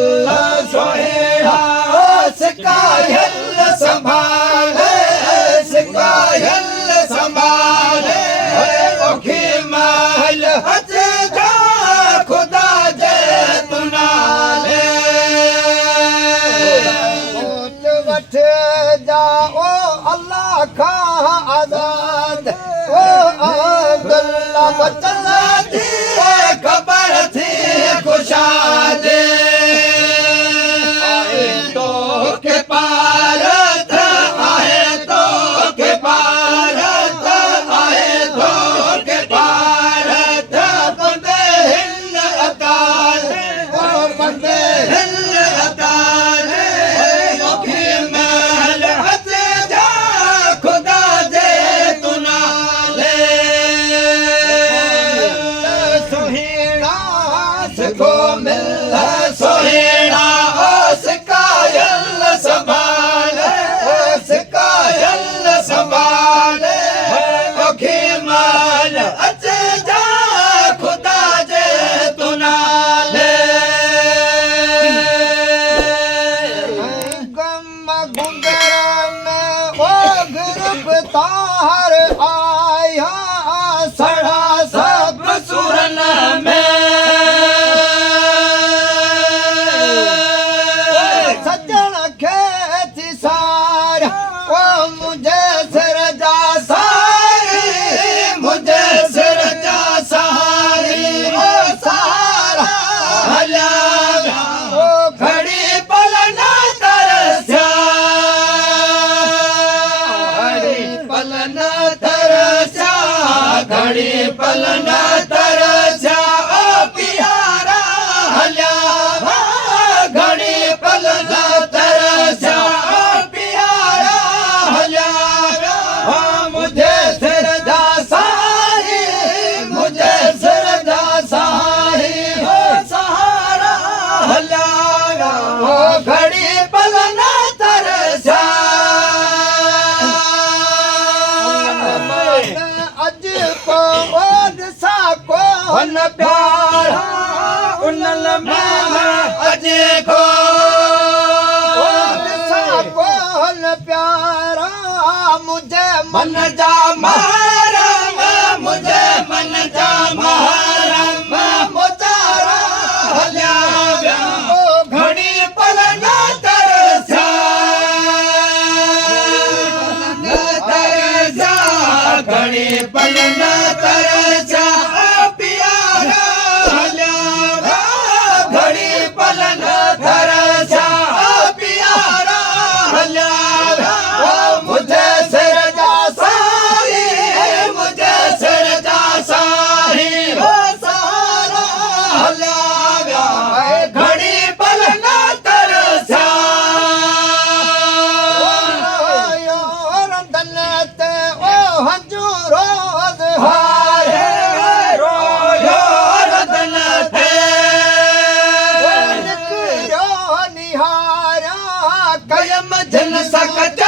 मिल सोहेड़ा सिकायल संभाले सिकायल संभाले ओखी महल हज जा खुदा जे तुनाले वठ जाओ अल्लाह का आजाद ओ अब्दुल्ला बचन दी खबर थी खुशाद आए तो के पारत आए तो के पारत आए तो के पारत बंदे हिंद अतार ओ बंदे हिंद अतार मुखी महल हज जा खुदा दे तुनाले सोहेड़ा सिखो मिल सोहेड़ा सिकायल संभाले सिकायल संभाले ओखी महल हज जा खुदा जे तुनाले गम गुंगर में वो गिरफ्तार आया सड़ा सब सुरन में सज्जन खेती सार ओ मुझे सिर जा सारी मुझे सिर जा सारी ओ सारा हल्या ओ घड़ी पलना तरस्या घड़ी पलना तरस्या घड़ी पलना तरस्या ओ प्यारा हल्या घड़ी पलना तरस्या ओ प्यारा हल्या मुझे सिर जा साही मुझे सिर जा साही हो सहारा हल्या हो घड़ी पलना तरस्या अज को सा कोन प्यारा उनल में अज को सा कोन प्यारा मुझे मन जा महरम मुझे मन जा महरम मुतारा हल्या ओ घड़ी पलना तरस्या तरस्या घड़ी पलना तरस्या ओ प्यारा हल्या घड़ी पलना तरस्या ओ प्यारा हल्या ओ मुझे सिर जा सारी मुझे सिर जा सारी हो सहारा हल्या घड़ी पलना तरस्या रंदन ते ओ हंजू रोज हाय रोयो रंदन ते निहारा कयम जन सकत